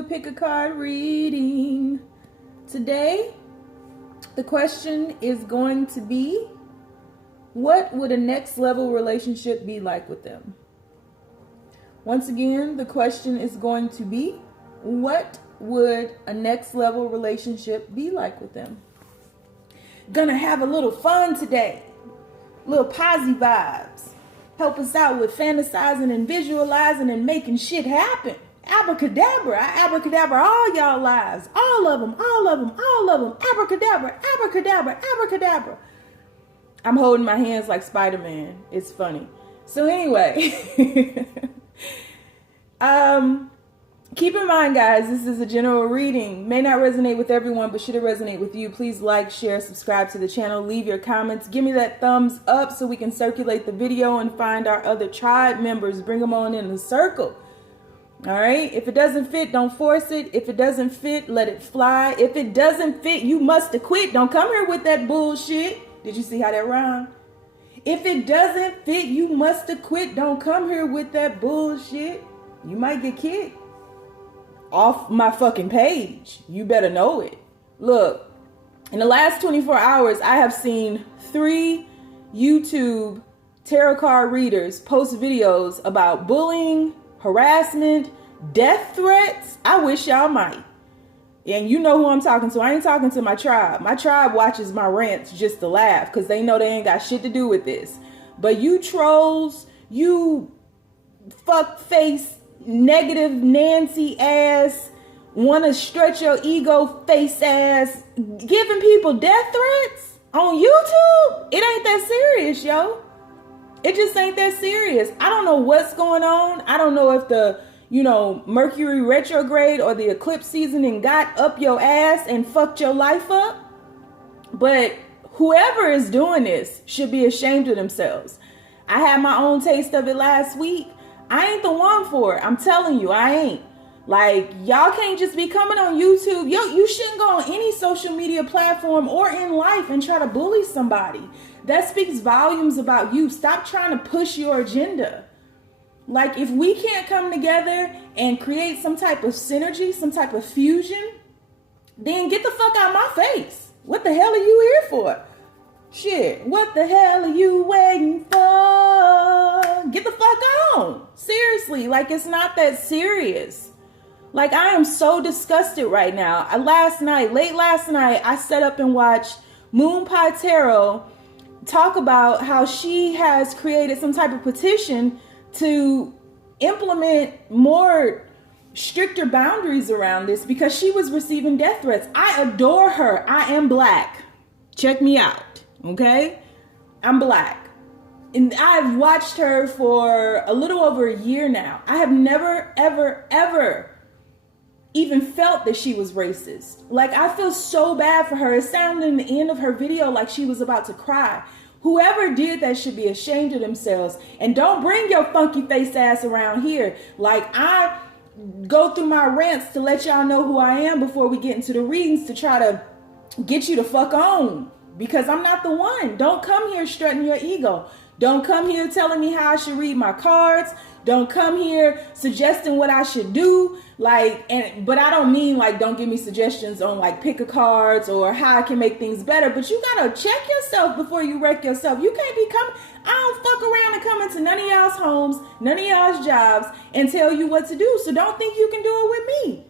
a pick a card reading. Today, the question is going to be, what would a next level relationship be like with them? Once again, the question is going to be, what would a next level relationship be like with them? Gonna have a little fun today. Little posy vibes. Help us out with fantasizing and visualizing and making shit happen. Abracadabra. I abracadabra all y'all lives. All of them, all of them, all of them. Abracadabra, abracadabra, abracadabra. I'm holding my hands like Spider-Man. It's funny. So anyway, keep in mind, guys, this is a general reading. May not resonate with everyone, but should it resonate with you, please like, share, subscribe to the channel, leave your comments, give me that thumbs up so we can circulate the video and find our other tribe members, bring them on in the circle. All right, if it doesn't fit, don't force it. If it doesn't fit, let it fly. If it doesn't fit, you must quit. Don't come here with that bullshit. Did you see how that rhymed? If it doesn't fit, you must quit. Don't come here with that bullshit. You might get kicked off my fucking page. You better know it. Look, in the last 24 hours, I have seen 3 YouTube tarot card readers post videos about bullying, harassment, death threats. I wish y'all might. And you know who I'm talking to. I ain't talking to my tribe. My tribe watches my rants just to laugh because they know they ain't got shit to do with this. But you trolls, you fuck face, negative Nancy ass, want to stretch your ego face ass, giving people death threats on YouTube. It ain't that serious, yo. It just ain't that serious. I don't know what's going on. I don't know if the, Mercury retrograde or the eclipse seasoning got up your ass and fucked your life up. But whoever is doing this should be ashamed of themselves. I had my own taste of it last week. I ain't the one for it. I'm telling you, I ain't. Like, y'all can't just be coming on YouTube. You shouldn't go on any social media platform or in life and try to bully somebody. That speaks volumes about you. Stop trying to push your agenda. Like, if we can't come together and create some type of synergy, some type of fusion, then get the fuck out of my face. What the hell are you here for? Shit, what the hell are you waiting for? Get the fuck on. Seriously, like, it's not that serious. Like, I am so disgusted right now. Late last night, I sat up and watched Moon Pie Tarot talk about how she has created some type of petition to implement more stricter boundaries around this because she was receiving death threats. I adore her. I am black. Check me out. Okay? I'm black. And I've watched her for a little over a year now. I have never, ever, ever even felt that she was racist. Like, I feel so bad for her. It sounded in the end of her video like she was about to cry. Whoever did that should be ashamed of themselves. And don't bring your funky face ass around here. Like, I go through my rants to let y'all know who I am before we get into the readings to try to get you to fuck on. Because I'm not the one. Don't come here strutting your ego. Don't come here telling me how I should read my cards. Don't come here suggesting what I should do. But I don't mean like, don't give me suggestions on like pick a cards or how I can make things better. But you gotta check yourself before you wreck yourself. You can't be coming. I don't fuck around and come into none of y'all's homes, none of y'all's jobs and tell you what to do. So don't think you can do it with me.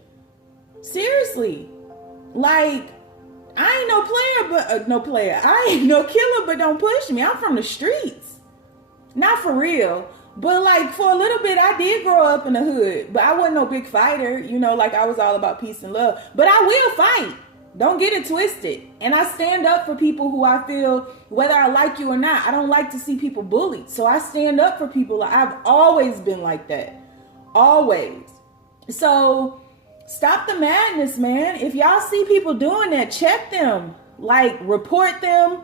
Seriously. Like, I ain't no player, I ain't no killer, but don't push me. I'm from the streets. Not for real. But like for a little bit, I did grow up in the hood, but I wasn't no big fighter, like I was all about peace and love, but I will fight. Don't get it twisted. And I stand up for people who I feel, whether I like you or not, I don't like to see people bullied. So I stand up for people. I've always been like that. Always. So stop the madness, man. If y'all see people doing that, check them, like report them,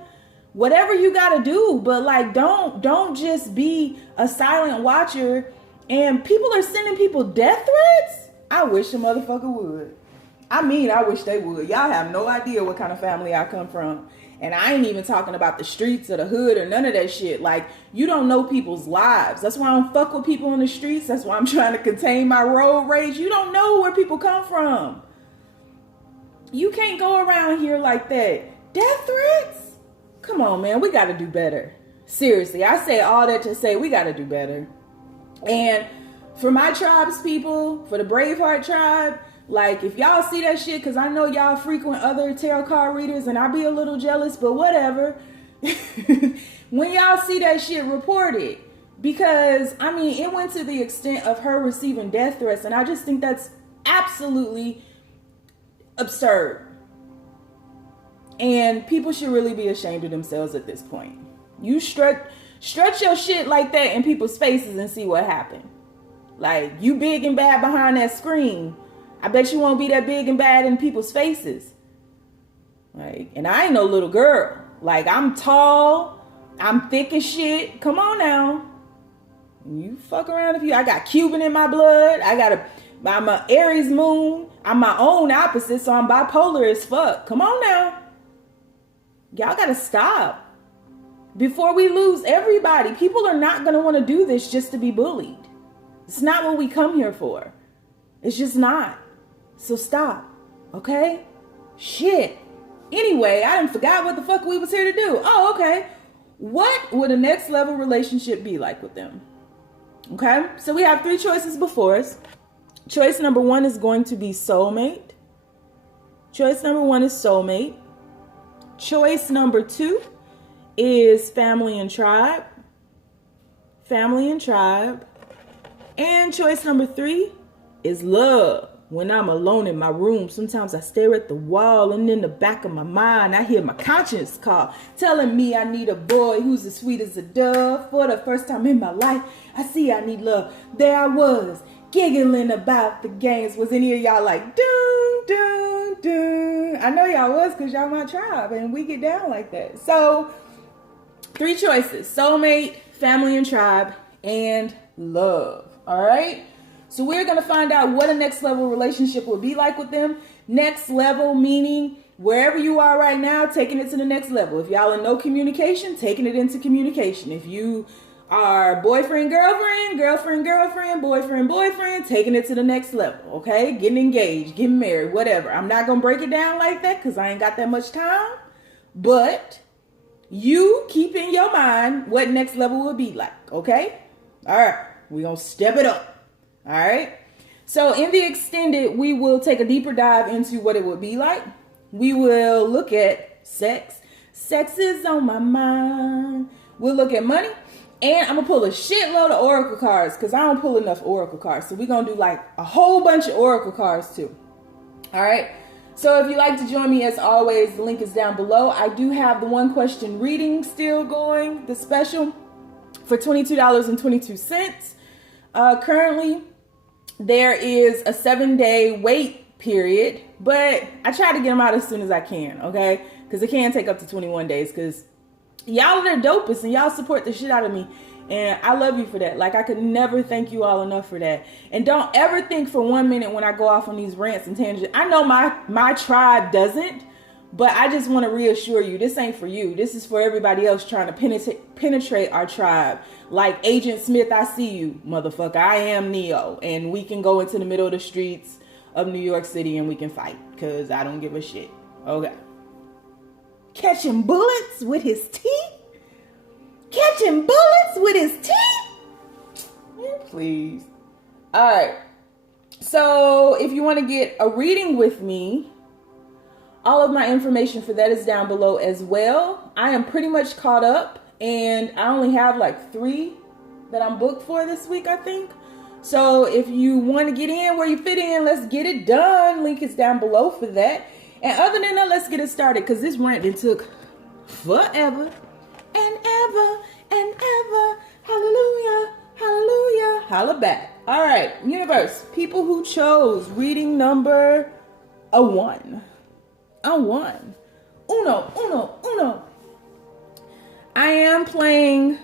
whatever you got to do. But like, don't just be a silent watcher. And people are sending people death threats. I wish a motherfucker would. I wish they would. Y'all have no idea what kind of family I come from. And I ain't even talking about the streets or the hood or none of that shit. Like, you don't know people's lives. That's why I don't fuck with people on the streets. That's why I'm trying to contain my road rage. You don't know where people come from. You can't go around here like that. Death threats? Come on, man. We got to do better. Seriously, I say all that to say we got to do better. And for my tribe's people, for the Braveheart tribe, like, if y'all see that shit, because I know y'all frequent other tarot card readers, and I be a little jealous, but whatever. When y'all see that shit, report it. Because, I mean, it went to the extent of her receiving death threats, and I just think that's absolutely absurd. And people should really be ashamed of themselves at this point. You stretch your shit like that in people's faces and see what happened. Like, you big and bad behind that screen. I bet you won't be that big and bad in people's faces. Like, and I ain't no little girl. Like, I'm tall. I'm thick as shit. Come on now. You fuck around if you. I got Cuban in my blood. I'm a Aries moon. I'm my own opposite, so I'm bipolar as fuck. Come on now. Y'all gotta stop. Before we lose everybody, people are not gonna want to do this just to be bullied. It's not what we come here for. It's just not. So stop. Okay? Shit. Anyway, I done forgot what the fuck we was here to do. Oh, okay. What would a next level relationship be like with them? Okay? So we have 3 choices before us. Choice number 1 is going to be soulmate. Choice number 1 is soulmate. Choice number 2 is family and tribe. Family and tribe. And choice number 3 is love. When I'm alone in my room, sometimes I stare at the wall, and in the back of my mind, I hear my conscience call, telling me I need a boy who's as sweet as a dove. For the first time in my life, I see I need love. There I was, giggling about the games. Was any of y'all like, dun, dun, dun? I know y'all was, because y'all my tribe, and we get down like that. So, 3 choices: soulmate, family and tribe, and love. All right? So we're going to find out what a next level relationship will be like with them. Next level meaning wherever you are right now, taking it to the next level. If y'all in no communication, taking it into communication. If you are boyfriend, girlfriend, girlfriend, girlfriend, boyfriend, boyfriend, taking it to the next level. Okay? Getting engaged, getting married, whatever. I'm not going to break it down like that because I ain't got that much time. But you keep in your mind what next level will be like. Okay? All right. We're going to step it up. All right. So in the extended, we will take a deeper dive into what it would be like. We will look at sex. Sex is on my mind. We'll look at money. And I'm going to pull a shitload of oracle cards because I don't pull enough oracle cards. So we're going to do like a whole bunch of oracle cards too. All right. So if you'd like to join me, as always, the link is down below. I do have the 1 question reading still going, the special, for $22.22. Currently, there is a 7-day wait period, but I try to get them out as soon as I can, okay? Because it can take up to 21 days because y'all are the dopest and y'all support the shit out of me. And I love you for that. Like, I could never thank you all enough for that. And don't ever think for 1 minute when I go off on these rants and tangents. I know my tribe doesn't, but I just want to reassure you, this ain't for you. This is for everybody else trying to penetrate our tribe. Like Agent Smith, I see you, motherfucker. I am Neo. And we can go into the middle of the streets of New York City and we can fight. Because I don't give a shit. Okay. Catching bullets with his teeth? Catching bullets with his teeth? Man, please. All right. So if you want to get a reading with me, all of my information for that is down below as well. I am pretty much caught up and I only have like 3 that I'm booked for this week, I think. So if you want to get in where you fit in, let's get it done. Link is down below for that. And other than that, let's get it started because this rant it took forever and ever and ever. Hallelujah, hallelujah, holla back. All right, universe, people who chose reading number 1. A 1. Uno, uno, uno. I am playing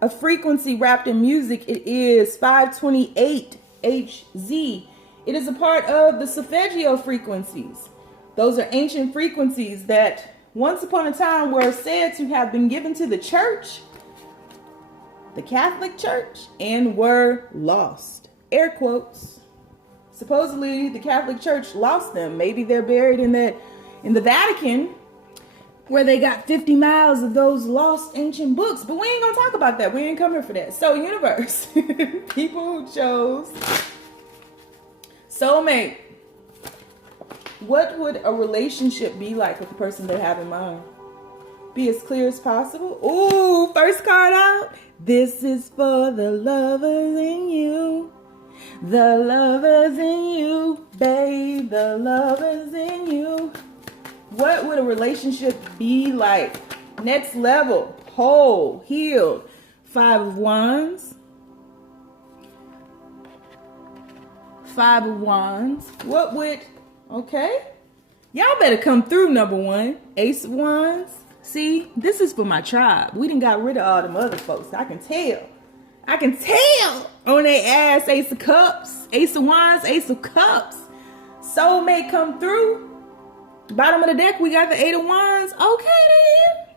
a frequency wrapped in music. It is 528 Hz. It is a part of the solfeggio frequencies. Those are ancient frequencies that once upon a time were said to have been given to the church, the Catholic Church, and were lost. Air quotes. Supposedly the Catholic Church lost them. Maybe they're buried in the Vatican, where they got 50 miles of those lost ancient books. But we ain't gonna talk about that. We ain't coming for that. So universe, people who chose soulmate, what would a relationship be like with the person they have in mind? Be as clear as possible. Ooh, first card out. This is for the lovers in you. The lovers in you, babe. The lovers in you. What would a relationship be like? Next level, whole, healed. 5 of Wands. 5 of Wands. What would, okay. Y'all better come through, number 1. Ace of Wands. See, this is for my tribe. We done got rid of all them other folks. I can tell. I can tell on their ass. Ace of Cups. Ace of Wands, Ace of Cups. Soulmate come through. Bottom of the deck, we got the 8 of Wands. Okay, then.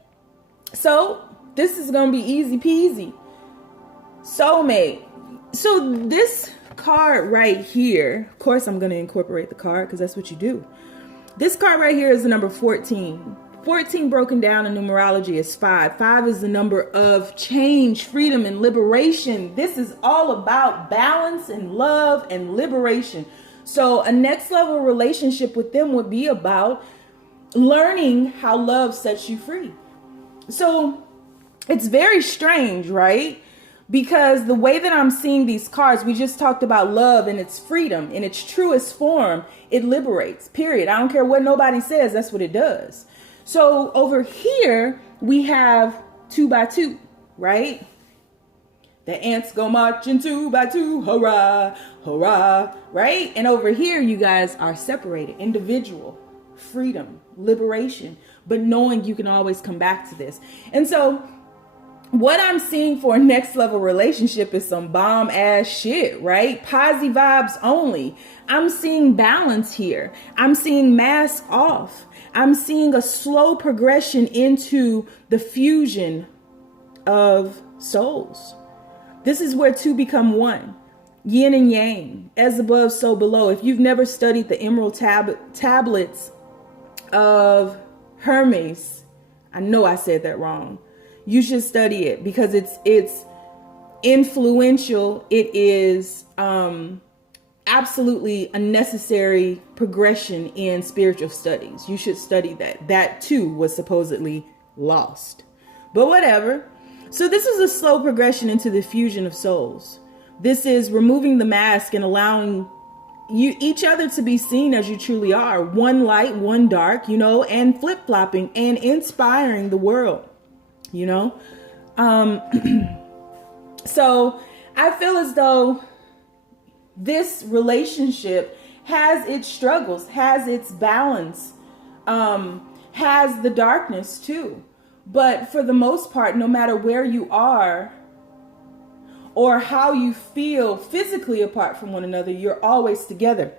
So, this is going to be easy peasy. Soulmate. So, this card right here, of course, I'm going to incorporate the card because that's what you do. This card right here is the number 14. 14 broken down in numerology is 5. 5 is the number of change, freedom, and liberation. This is all about balance and love and liberation. So a next level relationship with them would be about learning how love sets you free. So it's very strange, right? Because the way that I'm seeing these cards, we just talked about love and its freedom in its truest form. It liberates, period. I don't care what nobody says. That's what it does. So over here, we have 2 by 2, right? The ants go marching 2 by 2, hurrah, hurrah, right? And over here, you guys are separated, individual, freedom, liberation, but knowing you can always come back to this. And so what I'm seeing for a next level relationship is some bomb ass shit, right? Positive vibes only. I'm seeing balance here. I'm seeing mask off. I'm seeing a slow progression into the fusion of souls. This is where 2 become 1. Yin and yang, as above, so below. If you've never studied the emerald tablets of Hermes, I know I said that wrong. You should study it because it's influential. It is absolutely a necessary progression in spiritual studies. You should study that. That too was supposedly lost, but whatever. So this is a slow progression into the fusion of souls. This is removing the mask and allowing you each other to be seen as you truly are. One light, one dark, and flip-flopping and inspiring the world, So I feel as though this relationship has its struggles, has its balance, has the darkness too. But for the most part, no matter where you are or how you feel physically apart from one another, you're always together.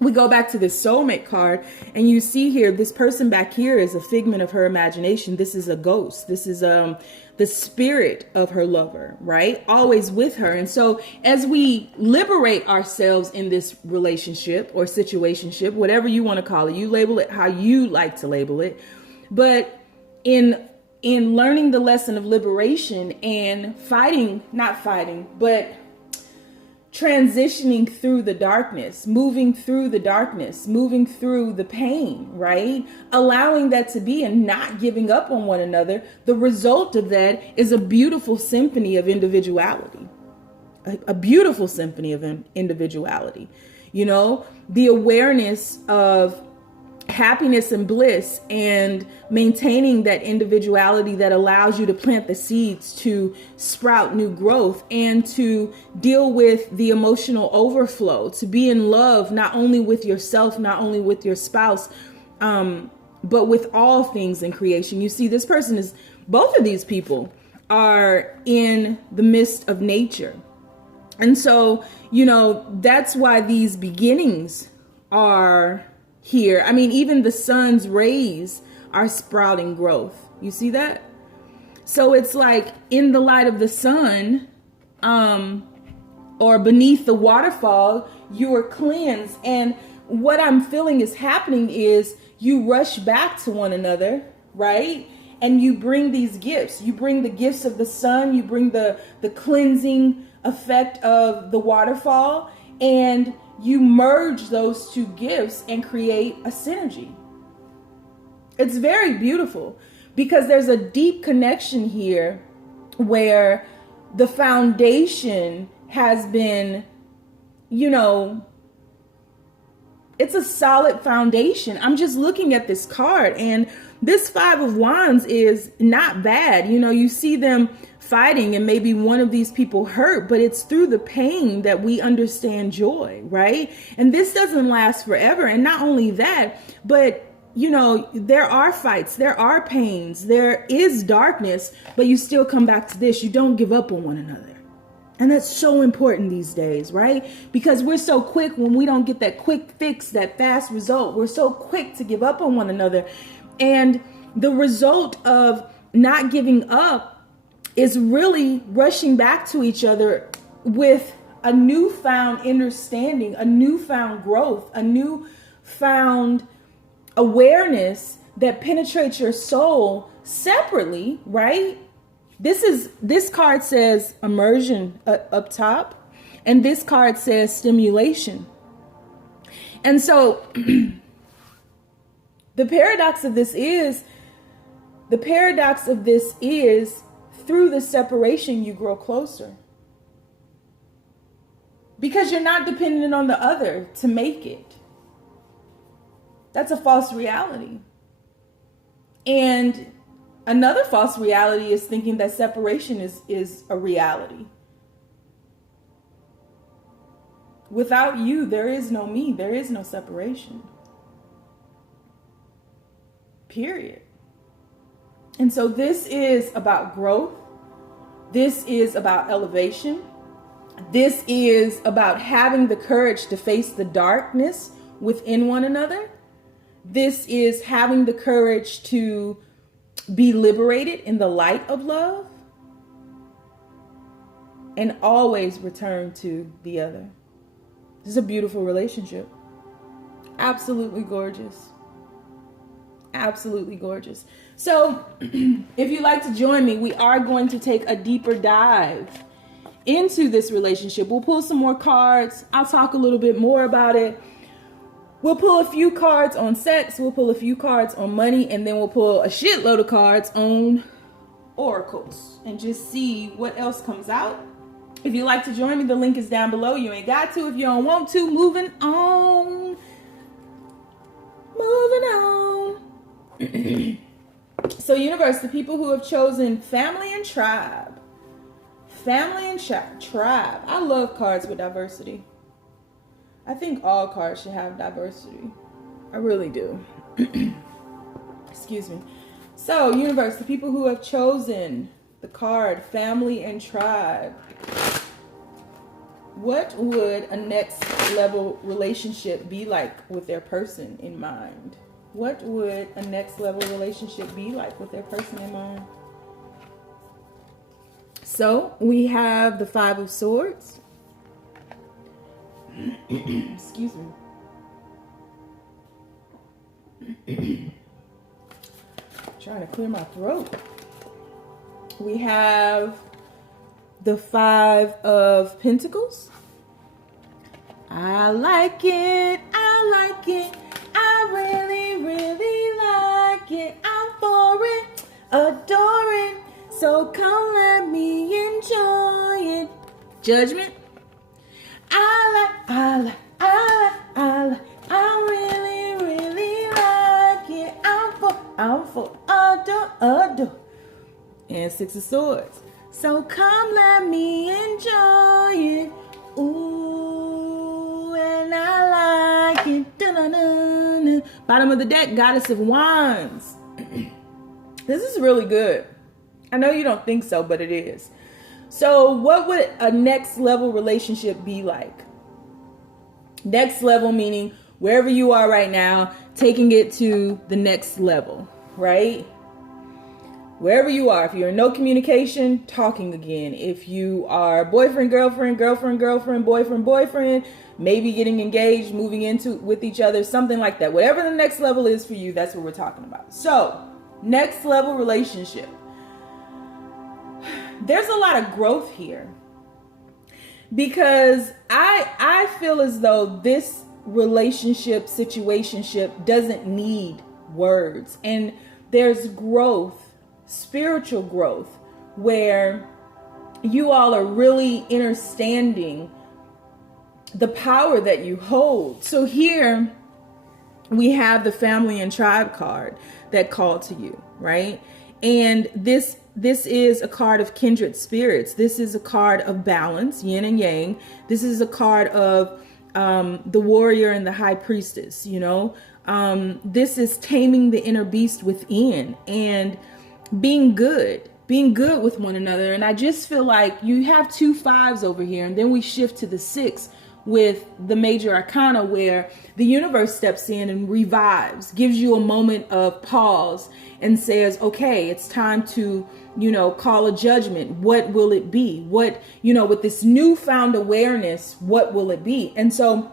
We go back to this soulmate card and you see here, this person back here is a figment of her imagination. This is a ghost. This is the spirit of her lover, right? Always with her. And so as we liberate ourselves in this relationship or situationship, whatever you want to call it, you label it how you like to label it. But in learning the lesson of liberation and transitioning through the darkness, moving through the pain, right? Allowing that to be and not giving up on one another. The result of that is a beautiful symphony of individuality, a beautiful symphony of individuality, the awareness of happiness and bliss and maintaining that individuality that allows you to plant the seeds to sprout new growth and to deal with the emotional overflow, to be in love, not only with yourself, not only with your spouse, but with all things in creation. You see, this person both of these people are in the midst of nature. And so, that's why these beginnings are here. I mean, even the sun's rays are sprouting growth. You see that? So it's like in the light of the sun, or beneath the waterfall, you are cleansed. And what I'm feeling is happening is you rush back to one another, right? And you bring these gifts. You bring the gifts of the sun. You bring the cleansing effect of the waterfall. And you merge those two gifts and create a synergy. It's very beautiful because there's a deep connection here where the foundation has been, it's a solid foundation. I'm just looking at this card, and this 5 of Wands is not bad. You see them fighting and maybe one of these people hurt, but it's through the pain that we understand joy, right? And this doesn't last forever. And not only that, but there are fights, there are pains, there is darkness, but you still come back to this. You don't give up on one another. And that's so important these days, right? Because we're so quick when we don't get that quick fix, that fast result. We're so quick to give up on one another. And the result of not giving up is really rushing back to each other with a newfound understanding, a newfound growth, a newfound awareness that penetrates your soul separately, right? This card says immersion up top, and this card says stimulation. And so the paradox of this is through the separation you grow closer. Because you're not dependent on the other to make it. That's a false reality. And another false reality is thinking that separation is a reality. Without you, there is no me. There is no separation. Period. And so this is about growth. This is about elevation. This is about having the courage to face the darkness within one another. This is having the courage to be liberated in the light of love and always return to the other. This is a beautiful relationship. Absolutely gorgeous. Absolutely gorgeous. So if you'd like to join me, we are going to take a deeper dive into this relationship. We'll pull some more cards. I'll talk a little bit more about it. We'll pull a few cards on sex. We'll pull a few cards on money. And then we'll pull a shitload of cards on oracles and just see what else comes out. If you'd like to join me, the link is down below. You ain't got to if you don't want to. Moving on. Moving on. So universe, the people who have chosen family and tribe. Family and tribe. I love cards with diversity. I think all cards should have diversity. I really do. Excuse me. So universe, the people who have chosen the card family and tribe. What would a next level relationship be like with their person in mind? What would a next level relationship be like with their person in mind? So we have the 5 of Swords. Excuse me. Trying to clear my throat. We have the 5 of Pentacles. I like it. I like it. I really, really like it. I'm for it. Adore it. So come let me enjoy it. Judgment. I really, really like it. I'm for, adore. And 6 of Swords. So come let me enjoy it. Ooh, and I like it. Da-da-da-da. Bottom of the deck, Goddess of Wands. This is really good. I know you don't think so, but it is. So what would a next level relationship be like? Next level meaning wherever you are right now, taking it to the next level, right? Wherever you are, if you're in no communication, talking again. If you are boyfriend, girlfriend, girlfriend, girlfriend, boyfriend, boyfriend, maybe getting engaged, moving into with each other, something like that. Whatever the next level is for you, that's what we're talking about. So, next level relationship. There's a lot of growth here because I feel as though this relationship, situationship doesn't need words, and there's growth, spiritual growth, where you all are really understanding the power that you hold. So here we have the family and tribe card that called to you, right? And this is a card of kindred spirits. This is a card of balance, yin and yang. This is a card of the warrior and the high priestess, you know. This is taming the inner beast within and being good with one another. And I just feel like you have 2 5s over here, and then we shift to the 6 with the major arcana, where the universe steps in and revives, gives you a moment of pause and says, okay, it's time to, you know, call a judgment. What will it be? What, you know, with this newfound awareness, what will it be? And so,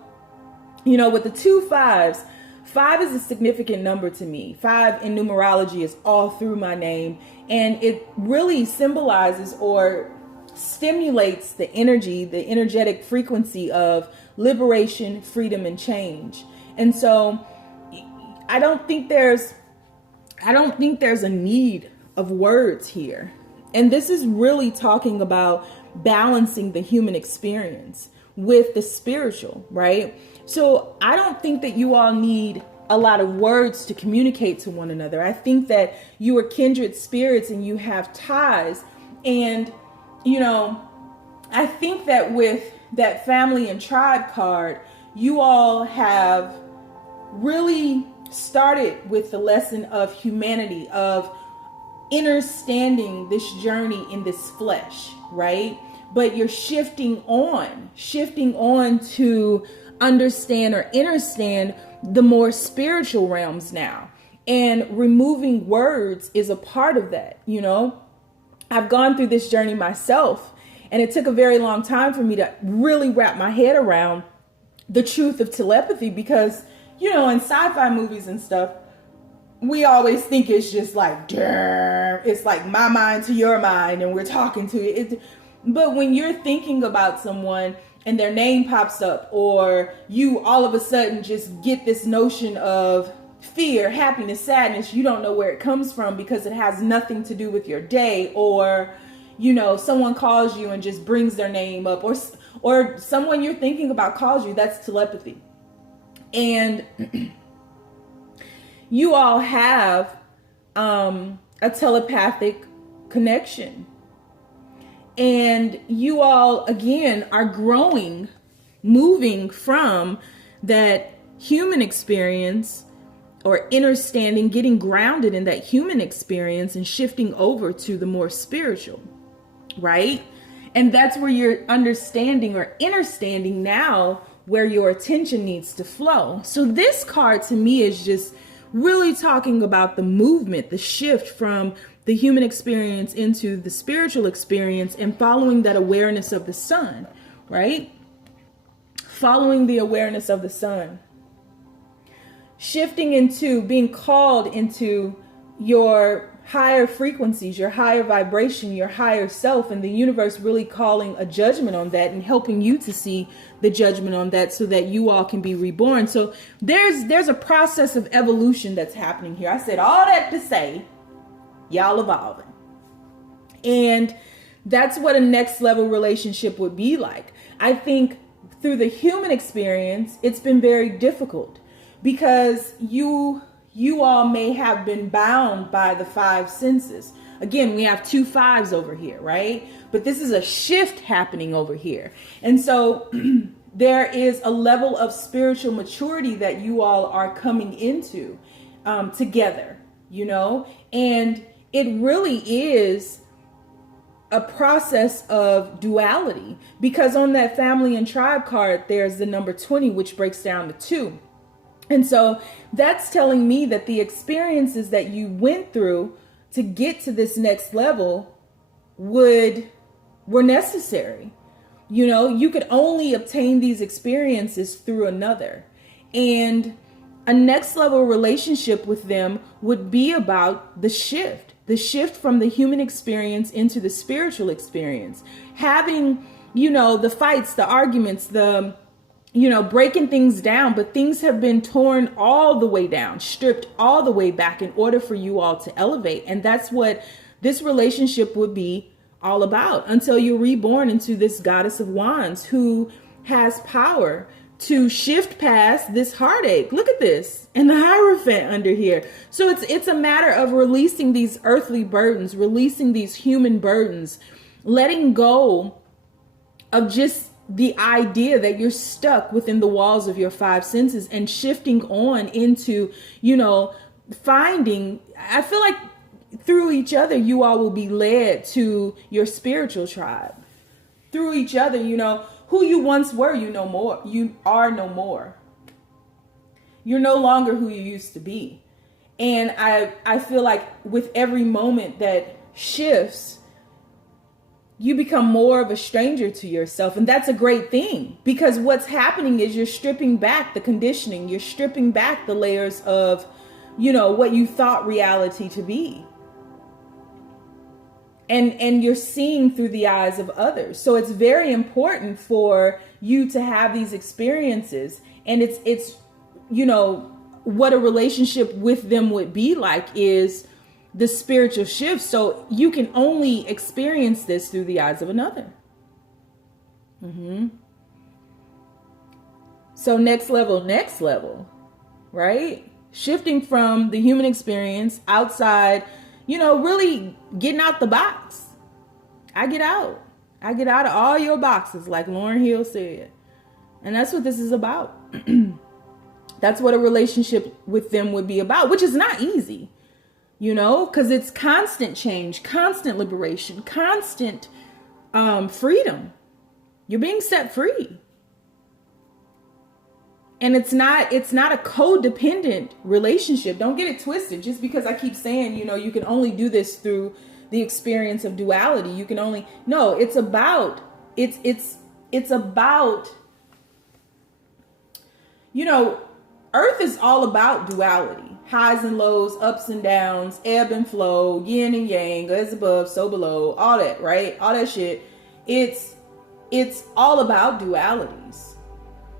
you know, with the 2 5s, 5 is a significant number to me. 5 in numerology is all through my name, and it really symbolizes or stimulates the energy, the energetic frequency of liberation, freedom, and change. And so I don't think there's a need of words here. And this is really talking about balancing the human experience with the spiritual, right? So I don't think that you all need a lot of words to communicate to one another. I think that you are kindred spirits and you have ties. And, you know, I think that with that family and tribe card, you all have really started with the lesson of humanity, of understanding this journey in this flesh, right? But you're shifting on to understand or understand the more spiritual realms now. And removing words is a part of that, you know? I've gone through this journey myself, and it took a very long time for me to really wrap my head around the truth of telepathy, because, you know, in sci-fi movies and stuff, we always think it's just like, it's like my mind to your mind and we're talking to it. But when you're thinking about someone and their name pops up, or you all of a sudden just get this notion of fear, happiness, sadness, you don't know where it comes from because it has nothing to do with your day, or, you know, someone calls you and just brings their name up, or someone you're thinking about calls you, that's telepathy. And you all have a telepathic connection. And you all, again, are growing, moving from that human experience or understanding, getting grounded in that human experience and shifting over to the more spiritual, right? And that's where you're understanding or understanding now where your attention needs to flow. So this card to me is just really talking about the movement, the shift from the human experience into the spiritual experience, and following that awareness of the sun, right? Following the awareness of the sun. Shifting into being called into your higher frequencies, your higher vibration, your higher self, and the universe really calling a judgment on that and helping you to see the judgment on that so that you all can be reborn. So there's a process of evolution that's happening here. I said all that to say, y'all evolving. And that's what a next level relationship would be like. I think through the human experience, it's been very difficult because you all may have been bound by the 5 senses. Again, we have 2 5s over here, right? But this is a shift happening over here. And so there is a level of spiritual maturity that you all are coming into together, you know? And it really is a process of duality, because on that family and tribe card, there's the number 20, which breaks down to 2. And so that's telling me that the experiences that you went through to get to this next level were necessary. You know, you could only obtain these experiences through another. And a next level relationship with them would be about the shift from the human experience into the spiritual experience. Having, you know, the fights, the arguments, the, you know, breaking things down, but things have been torn all the way down, stripped all the way back in order for you all to elevate. And that's what this relationship would be all about until you're reborn into this goddess of wands who has power to shift past this heartache. Look at this, and the Hierophant under here. So it's a matter of releasing these earthly burdens, releasing these human burdens, letting go of just the idea that you're stuck within the walls of your five senses and shifting on into, you know, finding, I feel like through each other, you all will be led to your spiritual tribe. Through each other, you know, who you once were, you no more. You are no more. You're no longer who you used to be. And I feel like with every moment that shifts, you become more of a stranger to yourself. And that's a great thing, because what's happening is you're stripping back the conditioning. You're stripping back the layers of, you know, what you thought reality to be. And you're seeing through the eyes of others. So it's very important for you to have these experiences. And it's, you know, what a relationship with them would be like is the spiritual shift. So you can only experience this through the eyes of another. So next level, right? Shifting from the human experience outside, you know, really getting out the box. I get out of all your boxes, like Lauryn Hill said. And that's what this is about. That's what a relationship with them would be about, which is not easy, you know, because it's constant change, constant liberation, constant freedom. You're being set free. And it's not a codependent relationship. Don't get it twisted. Just because I keep saying, you know, you can only do this through the experience of duality. You can only, no, it's about, you know, Earth is all about duality, highs and lows, ups and downs, ebb and flow, yin and yang, as above, so below, all that, right? All that shit. It's all about dualities.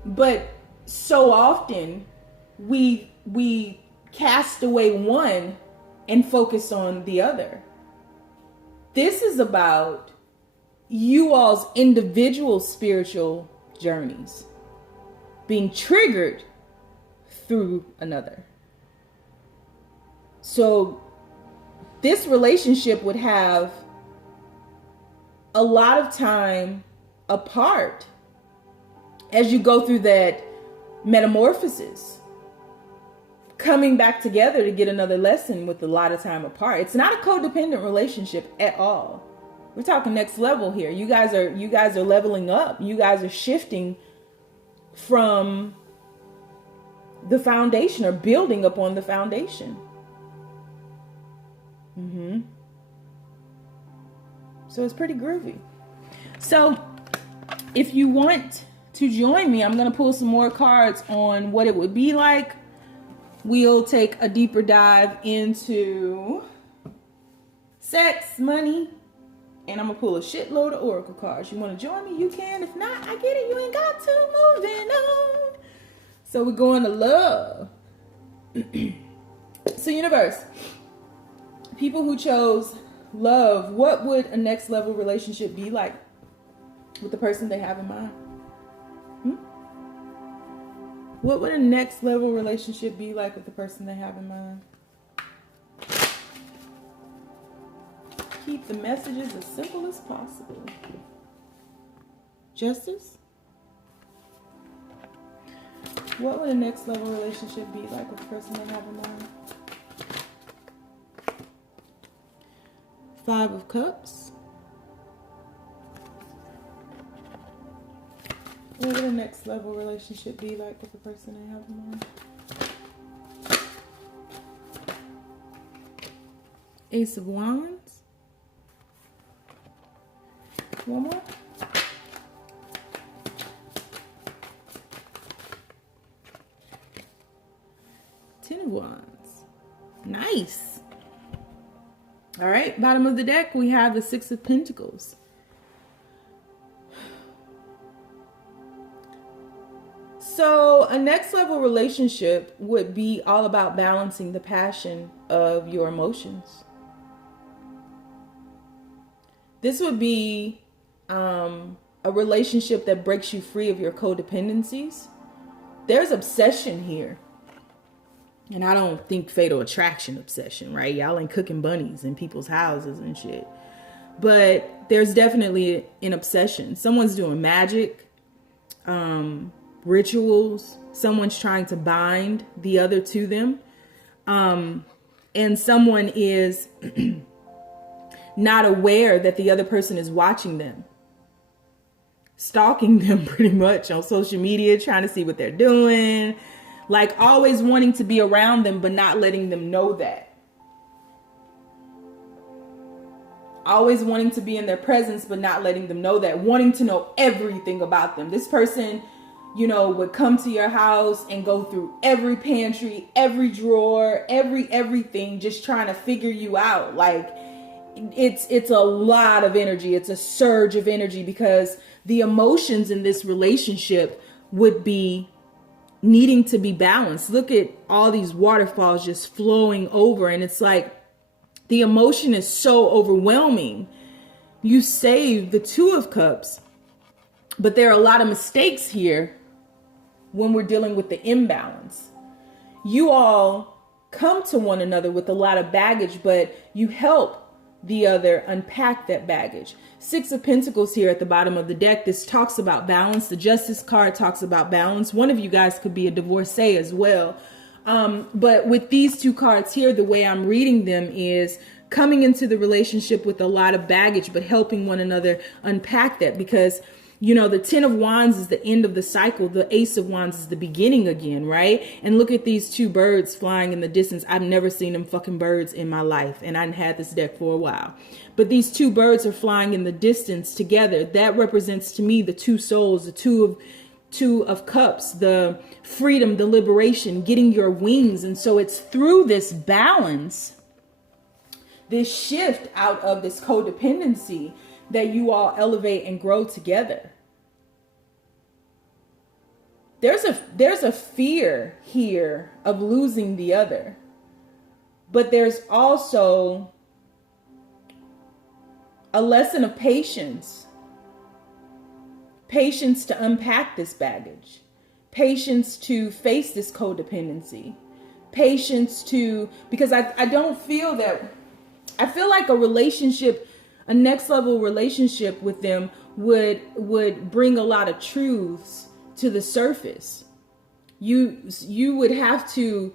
But so often we cast away one and focus on the other. This is about you all's individual spiritual journeys being triggered through another. So this relationship would have a lot of time apart as you go through that metamorphosis, coming back together to get another lesson with a lot of time apart. It's not a codependent relationship at all. We're talking next level here. You guys are leveling up. You guys are shifting from the foundation or building upon the foundation. So it's pretty groovy. So if you want to join me, I'm going to pull some more cards on what it would be like. We'll take a deeper dive into sex, money, and I'm going to pull a shitload of oracle cards. You want to join me? You can. If not, I get it. You ain't got to. Moving on. So we're going to love. So universe, people who chose love, what would a next level relationship be like with the person they have in mind? What would a next level relationship be like with the person they have in mind? Keep the messages as simple as possible. Justice? What would a next level relationship be like with the person they have in mind? Five of Cups. What would a next level relationship be like with the person they have in mind? Ace of Wands. One more. Ten of Wands. Nice. All right, bottom of the deck, we have the Six of Pentacles. So a next level relationship would be all about balancing the passion of your emotions. This would be a relationship that breaks you free of your codependencies. There's obsession here. And I don't think fatal attraction obsession, right? Y'all ain't cooking bunnies in people's houses and shit. But there's definitely an obsession. Someone's doing magic, rituals. Someone's trying to bind the other to them. And someone is not aware that the other person is watching them. Stalking them pretty much on social media, trying to see what they're doing. Like always wanting to be around them, but not letting them know that. Always wanting to be in their presence, but not letting them know that. Wanting to know everything about them. This person, you know, would come to your house and go through every pantry, every drawer, everything, just trying to figure you out. Like it's a lot of energy. It's a surge of energy because the emotions in this relationship would be needing to be balanced. Look at all these waterfalls just flowing over, and it's like the emotion is so overwhelming. You save the Two of Cups, but there are a lot of mistakes here when we're dealing with the imbalance. You all come to one another with a lot of baggage, but you help the other unpack that baggage. Six of Pentacles here at the bottom of the deck. This talks about balance. The Justice card talks about balance. One of you guys could be a divorcee as well. But with these two cards here, the way I'm reading them is coming into the relationship with a lot of baggage, but helping one another unpack that, because you know, the Ten of Wands is the end of the cycle. The Ace of Wands is the beginning again, right? And look at these two birds flying in the distance. I've never seen them fucking birds in my life. And I've had this deck for a while. But these two birds are flying in the distance together. That represents to me the two souls, the two of cups, the freedom, the liberation, getting your wings. And so it's through this balance, this shift out of this codependency, that you all elevate and grow together. There's a fear here of losing the other, but there's also a lesson of patience. Patience to unpack this baggage. Patience to face this codependency. Patience to, because I don't feel that, I feel like a relationship, a next level relationship with them would bring a lot of truths to the surface. You would have to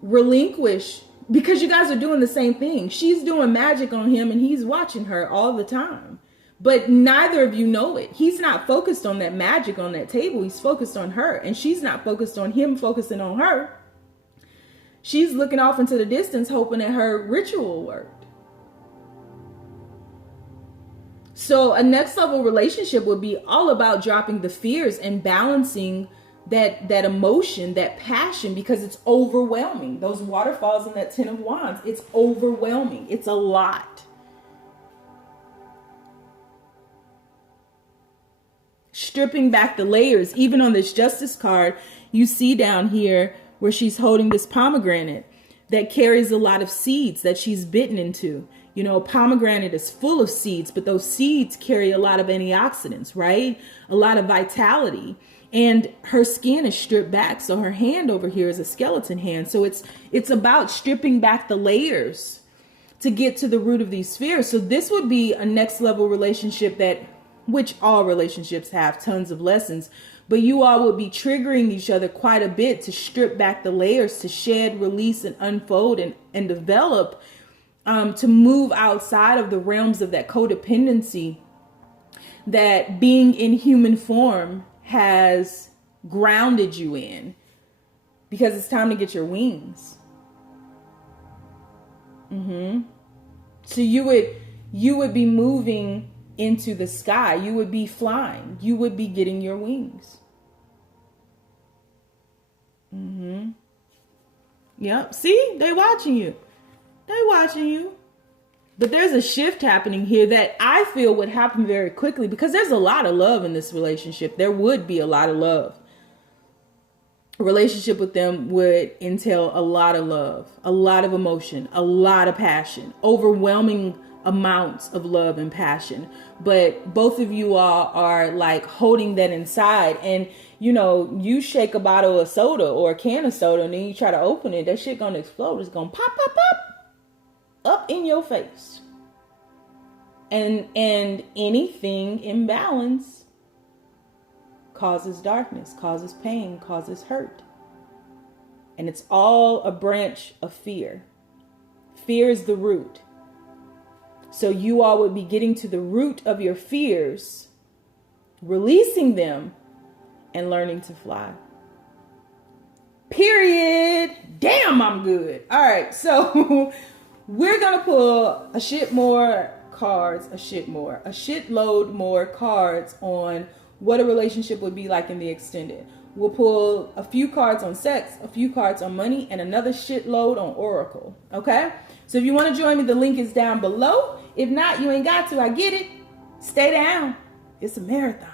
relinquish, because you guys are doing the same thing. She's doing magic on him and he's watching her all the time. But neither of you know it. He's not focused on that magic on that table. He's focused on her, and she's not focused on him focusing on her. She's looking off into the distance hoping that her ritual worked. So a next level relationship would be all about dropping the fears and balancing that emotion, that passion, because it's overwhelming. Those waterfalls in that Ten of Wands, it's overwhelming. It's a lot. Stripping back the layers. Even on this Justice card, you see down here where she's holding this pomegranate that carries a lot of seeds that she's bitten into. You know, pomegranate is full of seeds, but those seeds carry a lot of antioxidants, right? A lot of vitality. And her skin is stripped back. So her hand over here is a skeleton hand. So it's about stripping back the layers to get to the root of these fears. So this would be a next level relationship that, which all relationships have tons of lessons, but you all would be triggering each other quite a bit to strip back the layers, to shed, release, and unfold and develop, to move outside of the realms of that codependency that being in human form has grounded you in, because it's time to get your wings. So you would be moving into the sky. You would be flying. You would be getting your wings. Yep. See, they watching you. They watching you. But there's a shift happening here that I feel would happen very quickly because there's a lot of love in this relationship. There would be a lot of love. A relationship with them would entail a lot of love, a lot of emotion, a lot of passion, overwhelming amounts of love and passion. But both of you all are like holding that inside. And, you know, you shake a bottle of soda or a can of soda and then you try to open it. That shit gonna explode. It's gonna pop, pop, pop up in your face. And anything imbalance causes darkness, causes pain, causes hurt. And it's all a branch of fear. Fear is the root. So you all would be getting to the root of your fears, releasing them, and learning to fly. Period. Damn, I'm good. All right, so we're going to pull a shitload more cards on what a relationship would be like in the extended. We'll pull a few cards on sex, a few cards on money, and another shitload on oracle. Okay? So if you want to join me, the link is down below. If not, you ain't got to. I get it. Stay down. It's a marathon.